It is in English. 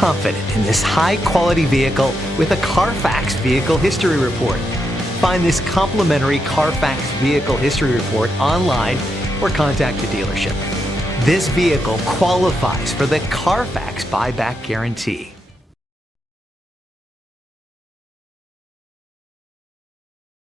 confident in this high-quality vehicle with a Carfax Vehicle History Report. Find this complimentary Carfax Vehicle History Report online or contact the dealership. This vehicle qualifies for the Carfax Buyback Guarantee.